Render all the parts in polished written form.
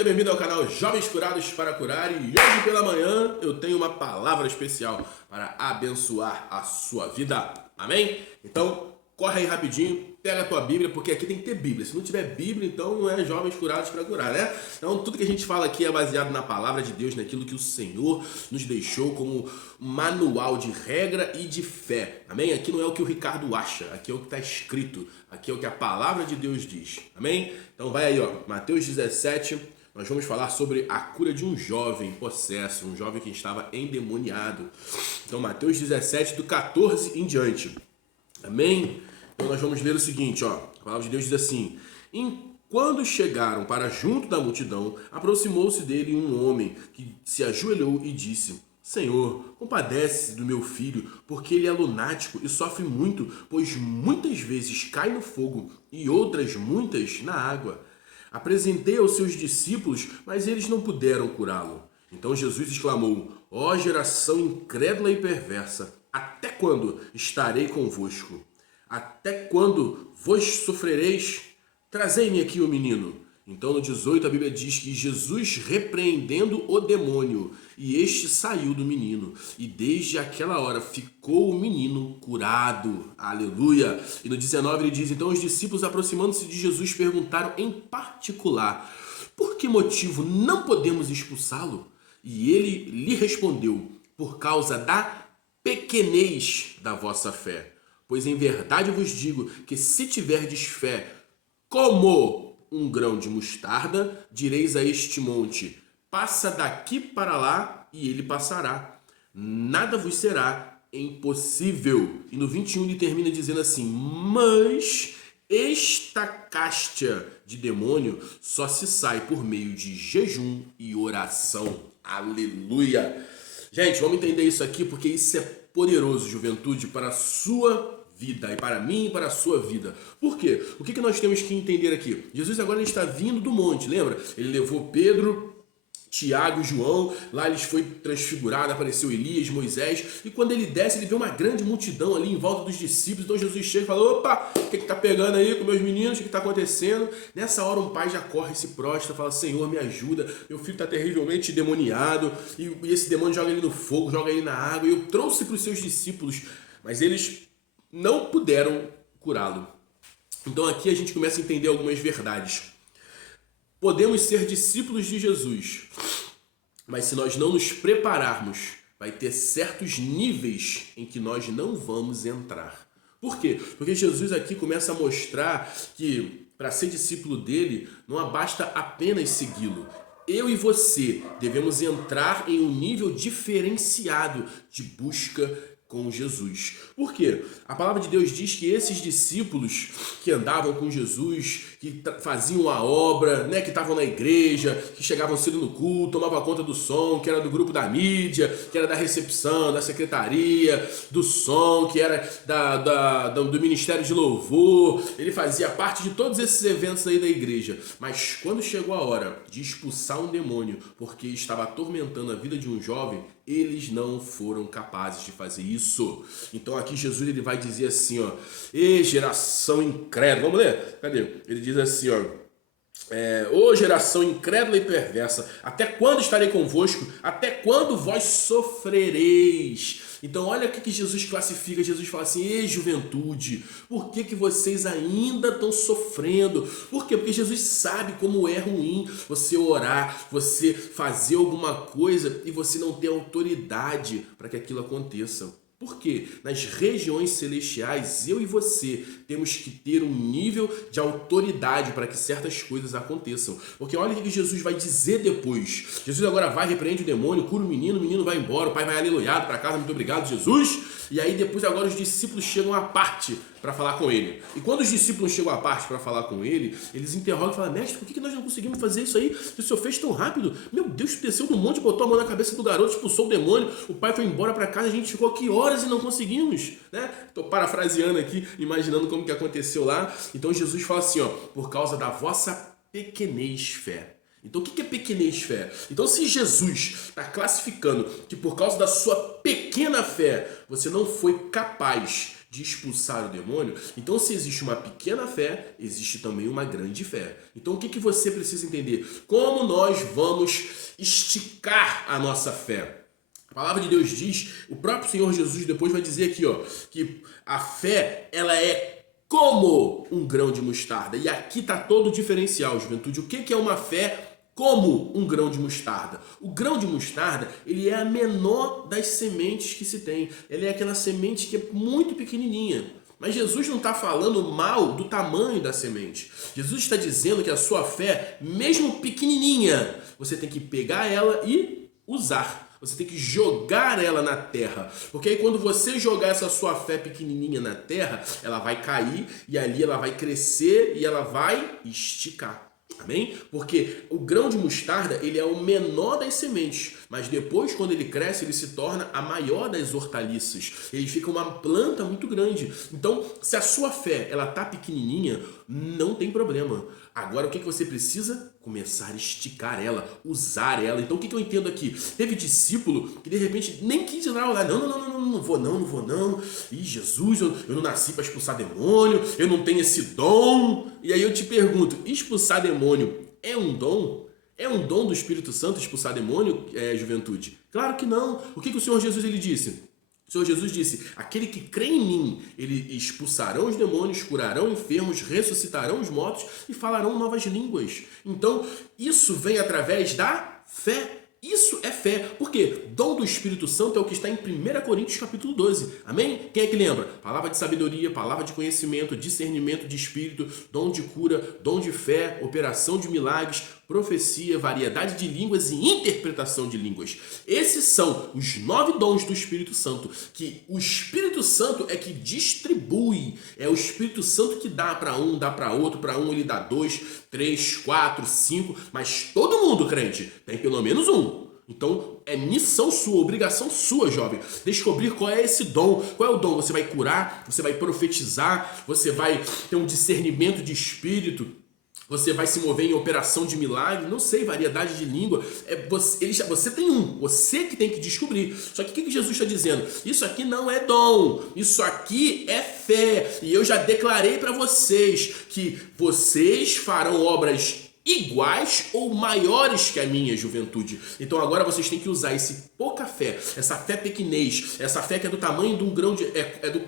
seja bem-vindo ao canal Jovens Curados para Curar, e hoje pela manhã eu tenho uma palavra especial para abençoar a sua vida, amém? Então corre aí rapidinho, pega a tua Bíblia, porque aqui tem que ter Bíblia. Se não tiver Bíblia, então não é Jovens Curados para Curar, né? Então tudo que a gente fala aqui é baseado na palavra de Deus, naquilo que o Senhor nos deixou como manual de regra e de fé, amém? Aqui não é o que o Ricardo acha, aqui é o que está escrito, aqui é o que a palavra de Deus diz, amém? Então vai aí, ó, Mateus 17, nós vamos falar sobre a cura de um jovem possesso, um jovem que estava endemoniado. Então Mateus 17, do 14 em diante, amém? Então nós vamos ler o seguinte, ó, a palavra de Deus diz assim: quando chegaram para junto da multidão, aproximou-se dele um homem que se ajoelhou e disse: Senhor, compadece-se do meu filho, porque ele é lunático e sofre muito, pois muitas vezes cai no fogo e outras muitas na água. Apresentei aos seus discípulos, mas eles não puderam curá-lo. Então Jesus exclamou: Ó geração incrédula e perversa, até quando estarei convosco? Até quando vos sofrereis? Trazei-me aqui o menino. Então no 18 a Bíblia diz que Jesus repreendendo o demônio, e este saiu do menino, e desde aquela hora ficou o menino curado. Aleluia! E no 19 ele diz: então os discípulos, aproximando-se de Jesus, perguntaram em particular: por que motivo não podemos expulsá-lo? E ele lhe respondeu: por causa da pequenez da vossa fé. Pois em verdade vos digo que se tiverdes fé como um grão de mostarda, direis a este monte: passa daqui para lá, e ele passará. Nada vos será impossível. E no 21 ele termina dizendo assim: mas esta cástia de demônio só se sai por meio de jejum e oração. Aleluia! Gente, vamos entender isso aqui, porque isso é poderoso, juventude, para a sua vida, e para mim e para a sua vida. Por quê? O que nós temos que entender aqui? Jesus agora está vindo do monte, lembra? Ele levou Pedro, Tiago e João, lá eles foi transfigurado, apareceu Elias, Moisés, e quando ele desce, ele vê uma grande multidão ali em volta dos discípulos. Então Jesus chega e fala: opa, o que está pegando aí com meus meninos? O que está acontecendo? Nessa hora um pai já corre, se prostra, fala: Senhor, me ajuda, meu filho está terrivelmente demoniado, e esse demônio joga ele no fogo, joga ele na água, e eu trouxe para os seus discípulos, mas eles não puderam curá-lo. Então aqui a gente começa a entender algumas verdades. Podemos ser discípulos de Jesus, mas se nós não nos prepararmos, vai ter certos níveis em que nós não vamos entrar. Por quê? Porque Jesus aqui começa a mostrar que para ser discípulo dele, não basta apenas segui-lo. Eu e você devemos entrar em um nível diferenciado de busca com Jesus. Por quê? A palavra de Deus diz que esses discípulos que andavam com Jesus, que faziam a obra, né, que estavam na igreja, que chegavam cedo no culto, tomavam conta do som, que era do grupo da mídia, que era da recepção, da secretaria, do som, que era do ministério de louvor, ele fazia parte de todos esses eventos aí da igreja. Mas quando chegou a hora de expulsar um demônio, porque estava atormentando a vida de um jovem, eles não foram capazes de fazer isso. Então aqui Jesus ele vai dizer assim, ó: Ê geração incrédula. Vamos ler? Cadê? Ele diz assim, ó: ô geração incrédula e perversa, até quando estarei convosco? Até quando vós sofrereis? Então olha o que Jesus classifica. Jesus fala assim: ei juventude, por que vocês ainda estão sofrendo? Por quê? Porque Jesus sabe como é ruim você orar, você fazer alguma coisa e você não ter autoridade para que aquilo aconteça. Por quê? Nas regiões celestiais, eu e você temos que ter um nível de autoridade para que certas coisas aconteçam. Porque olha o que Jesus vai dizer depois. Jesus agora vai, repreende o demônio, cura o menino vai embora, o pai vai aleluiado para casa, muito obrigado, Jesus. E aí depois agora os discípulos chegam à parte para falar com ele. E quando os discípulos chegam à parte para falar com ele, eles interrogam e falam: mestre, por que nós não conseguimos fazer isso aí? O senhor fez tão rápido. Meu Deus, tu desceu do monte, botou a mão na cabeça do garoto, expulsou o demônio, o pai foi embora para casa, a gente ficou aqui horas e não conseguimos, né? Tô parafraseando aqui, imaginando como que aconteceu lá. Então Jesus fala assim, ó: por causa da vossa pequenez fé. Então o que é pequenez fé? Então se Jesus está classificando que por causa da sua pequena fé você não foi capaz de expulsar o demônio, então se existe uma pequena fé, existe também uma grande fé. Então o que você precisa entender? Como nós vamos esticar a nossa fé? A palavra de Deus diz, o próprio Senhor Jesus depois vai dizer aqui, que a fé, ela é como um grão de mostarda. E aqui está todo o diferencial, juventude. O que é uma fé como um grão de mostarda? O grão de mostarda, ele é a menor das sementes que se tem. Ele é aquela semente que é muito pequenininha. Mas Jesus não está falando mal do tamanho da semente. Jesus está dizendo que a sua fé, mesmo pequenininha, você tem que pegar ela e usar. Você tem que jogar ela na terra. Porque aí quando você jogar essa sua fé pequenininha na terra, ela vai cair e ali ela vai crescer e ela vai esticar. Amém? Porque o grão de mostarda, ele é o menor das sementes, mas depois, quando ele cresce, ele se torna a maior das hortaliças. Ele fica uma planta muito grande. Então, se a sua fé, ela tá pequenininha, não tem problema. Agora, o que você precisa? Começar a esticar ela, usar ela. Então, o que eu entendo aqui? Teve discípulo que, de repente, nem quis ir lá. Não vou não. Ih, Jesus, eu não nasci para expulsar demônio, eu não tenho esse dom. E aí eu te pergunto, expulsar demônio é um dom? É um dom do Espírito Santo expulsar demônio, juventude? Claro que não. O que o Senhor Jesus ele disse? O Senhor Jesus disse, aquele que crê em mim, ele expulsarão os demônios, curarão enfermos, ressuscitarão os mortos e falarão novas línguas. Então, isso vem através da fé. Isso é fé. Por quê? Dom do Espírito Santo é o que está em 1 Coríntios capítulo 12. Amém? Quem é que lembra? Palavra de sabedoria, palavra de conhecimento, discernimento de espírito, dom de cura, dom de fé, operação de milagres, profecia, variedade de línguas e interpretação de línguas. Esses são os 9 dons do Espírito Santo, que o Espírito Santo é que distribui. É o Espírito Santo que dá para um, dá para outro, para um ele dá 2, 3, 4, 5, mas todo mundo, crente, tem pelo menos um. Então, é missão sua, obrigação sua, jovem, descobrir qual é esse dom. Qual é o dom? Você vai curar, você vai profetizar, você vai ter um discernimento de espírito, você vai se mover em operação de milagre, não sei, variedade de língua. Você tem um, você que tem que descobrir. Só que o que Jesus está dizendo? Isso aqui não é dom, isso aqui é fé. E eu já declarei para vocês que vocês farão obras iguais ou maiores que a minha, juventude. Então agora vocês têm que usar esse pouca fé, essa fé pequenez, essa fé que é do tamanho de um grão de...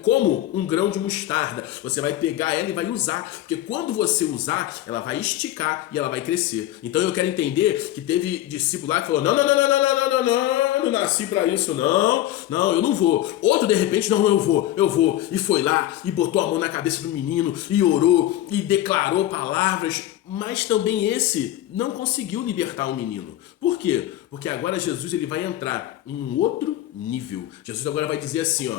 como um grão de mostarda. Você vai pegar ela e vai usar, porque quando você usar, ela vai esticar e ela vai crescer. Então eu quero entender que teve discípulo lá que falou, não nasci para isso, não, eu não vou. Outro de repente, não, eu vou. E foi lá e botou a mão na cabeça do menino e orou e declarou palavras, mas também esse não conseguiu libertar o menino. Por quê? Porque agora Jesus ele vai entrar em um outro nível. Jesus agora vai dizer assim,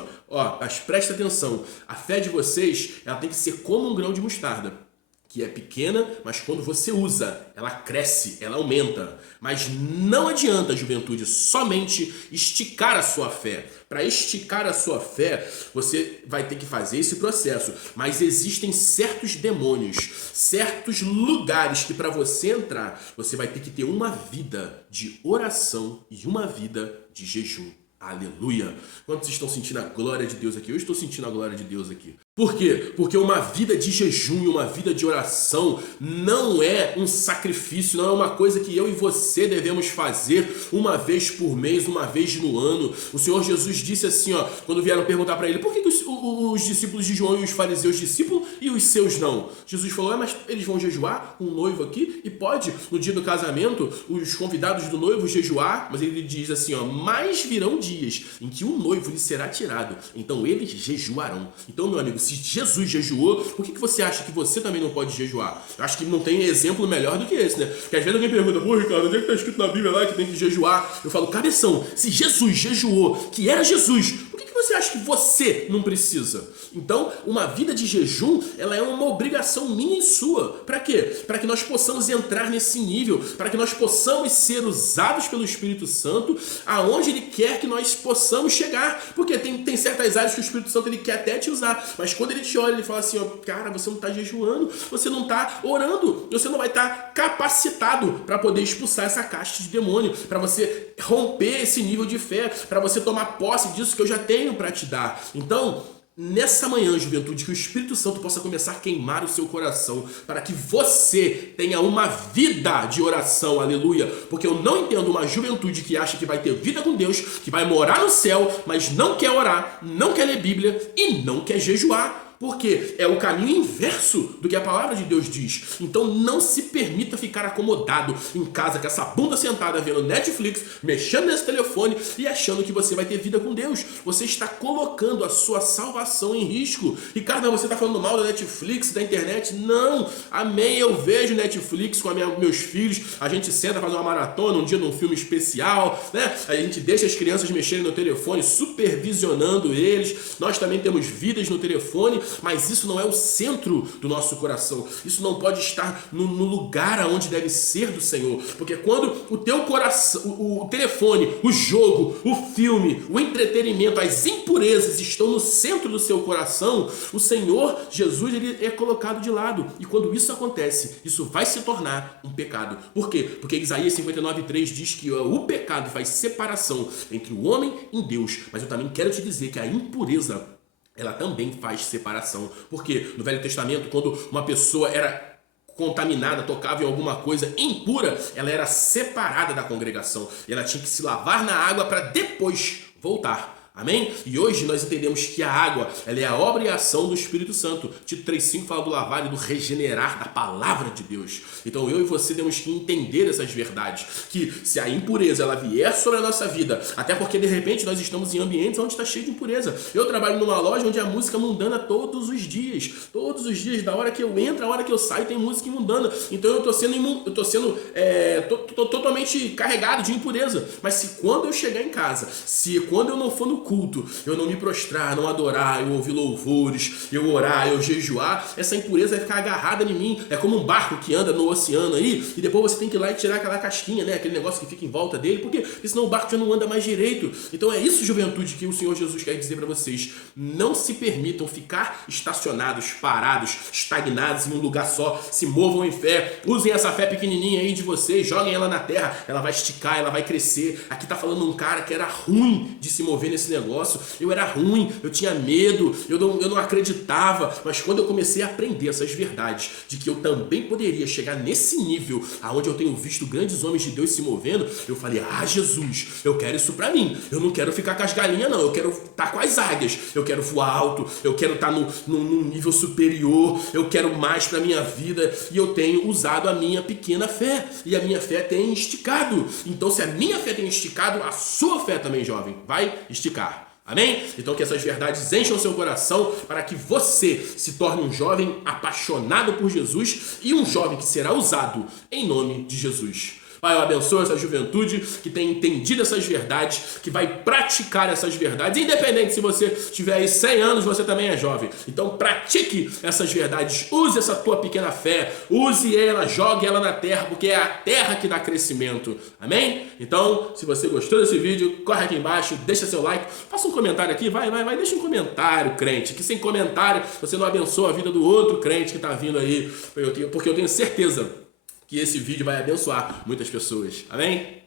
mas presta atenção, a fé de vocês ela tem que ser como um grão de mostarda, que é pequena, mas quando você usa, ela cresce, ela aumenta. Mas não adianta, juventude, somente esticar a sua fé. Para esticar a sua fé, você vai ter que fazer esse processo. Mas existem certos demônios, certos lugares que para você entrar, você vai ter que ter uma vida de oração e uma vida de jejum. Aleluia! Quantos estão sentindo a glória de Deus aqui? Eu estou sentindo a glória de Deus aqui. Por quê? Porque uma vida de jejum e uma vida de oração não é um sacrifício, não é uma coisa que eu e você devemos fazer uma vez por mês, uma vez no ano. O Senhor Jesus disse assim, quando vieram perguntar para ele, por que os discípulos de João e os fariseus discípulos e os seus não? Jesus falou, mas eles vão jejuar com um noivo aqui e pode, no dia do casamento, os convidados do noivo jejuar, mas ele diz assim, mas virão dias em que o noivo lhe será tirado, então eles jejuarão. Então, meu amigo, se Jesus jejuou, por que você acha que você também não pode jejuar? Eu acho que não tem exemplo melhor do que esse, né? Porque às vezes alguém pergunta, Ricardo, onde é que está escrito na Bíblia lá que tem que jejuar? Eu falo, cabeção, se Jesus jejuou, que era Jesus, por que você acha que você não precisa? Então, uma vida de jejum, ela é uma obrigação minha e sua. Para quê? Para que nós possamos entrar nesse nível, para que nós possamos ser usados pelo Espírito Santo aonde Ele quer que nós possamos chegar. Porque tem certas áreas que o Espírito Santo ele quer até te usar, mas quando Ele te olha, Ele fala assim, cara, você não está jejuando, você não está orando, você não vai estar capacitado para poder expulsar essa caixa de demônio, para você romper esse nível de fé, para você tomar posse disso que eu já tenho para te dar. Então, nessa manhã, juventude, que o Espírito Santo possa começar a queimar o seu coração, para que você tenha uma vida de oração, aleluia. Porque eu não entendo uma juventude que acha que vai ter vida com Deus, que vai morar no céu, mas não quer orar, não quer ler Bíblia e não quer jejuar. Porque é o caminho inverso do que a palavra de Deus diz. Então não se permita ficar acomodado em casa com essa bunda sentada vendo Netflix, mexendo nesse telefone e achando que você vai ter vida com Deus. Você está colocando a sua salvação em risco. Ricardo, você está falando mal da Netflix, da internet? Não! Amém, eu vejo Netflix com meus filhos. A gente senta, faz uma maratona, um dia num filme especial, né? A gente deixa as crianças mexerem no telefone, supervisionando eles. Nós também temos vidas no telefone, mas isso não é o centro do nosso coração. Isso não pode estar no lugar onde deve ser do Senhor. Porque quando o teu coração, o telefone, o jogo, o filme, o entretenimento, as impurezas estão no centro do seu coração, o Senhor Jesus, ele é colocado de lado. E quando isso acontece, isso vai se tornar um pecado. Por quê? Porque Isaías 59:3 diz que o pecado faz separação entre o homem e Deus. Mas eu também quero te dizer que a impureza, ela também faz separação. Porque no Velho Testamento, quando uma pessoa era contaminada, tocava em alguma coisa impura, ela era separada da congregação. E ela tinha que se lavar na água para depois voltar. Amém? E hoje nós entendemos que a água, ela é a obra e a ação do Espírito Santo. Tito 3,5 fala do lavar e do regenerar da palavra de Deus. Então eu e você temos que entender essas verdades. Que se a impureza ela vier sobre a nossa vida, até porque de repente nós estamos em ambientes onde está cheio de impureza. Eu trabalho numa loja onde a música mundana todos os dias, da hora que eu entro, a hora que eu saio tem música mundana. Então eu estou sendo totalmente carregado de impureza. Mas se quando eu chegar em casa, se quando eu não for no culto, eu não me prostrar, não adorar, eu ouvir louvores, eu orar, eu jejuar, essa impureza vai ficar agarrada em mim. É como um barco que anda no oceano aí, e depois você tem que ir lá e tirar aquela casquinha, né? Aquele negócio que fica em volta dele, porque senão o barco já não anda mais direito. Então é isso, juventude, que o Senhor Jesus quer dizer para vocês. Não se permitam ficar estacionados, parados, estagnados em um lugar só. Se movam em fé. Usem essa fé pequenininha aí de vocês, joguem ela na terra, ela vai esticar, ela vai crescer. Aqui tá falando um cara que era ruim de se mover nesse negócio. Eu era ruim, eu tinha medo, eu não acreditava, mas quando eu comecei a aprender essas verdades, de que eu também poderia chegar nesse nível, aonde eu tenho visto grandes homens de Deus se movendo, eu falei, Jesus, eu quero isso pra mim, eu não quero ficar com as galinhas não, eu quero estar com as águias, eu quero voar alto, eu quero estar num nível superior, eu quero mais pra minha vida, e eu tenho usado a minha pequena fé, e a minha fé tem esticado. Então se a minha fé tem esticado, a sua fé também, jovem, vai esticar. Amém? Então que essas verdades encham o seu coração para que você se torne um jovem apaixonado por Jesus e um jovem que será usado em nome de Jesus. Pai, eu abençoo essa juventude que tem entendido essas verdades, que vai praticar essas verdades. Independente se você tiver aí 100 anos, você também é jovem. Então pratique essas verdades, use essa tua pequena fé, use ela, jogue ela na terra, porque é a terra que dá crescimento. Amém? Então, se você gostou desse vídeo, corre aqui embaixo, deixa seu like, faça um comentário aqui, vai, deixa um comentário, crente, que sem comentário você não abençoa a vida do outro crente que está vindo aí, porque eu tenho certeza que esse vídeo vai abençoar muitas pessoas. Amém?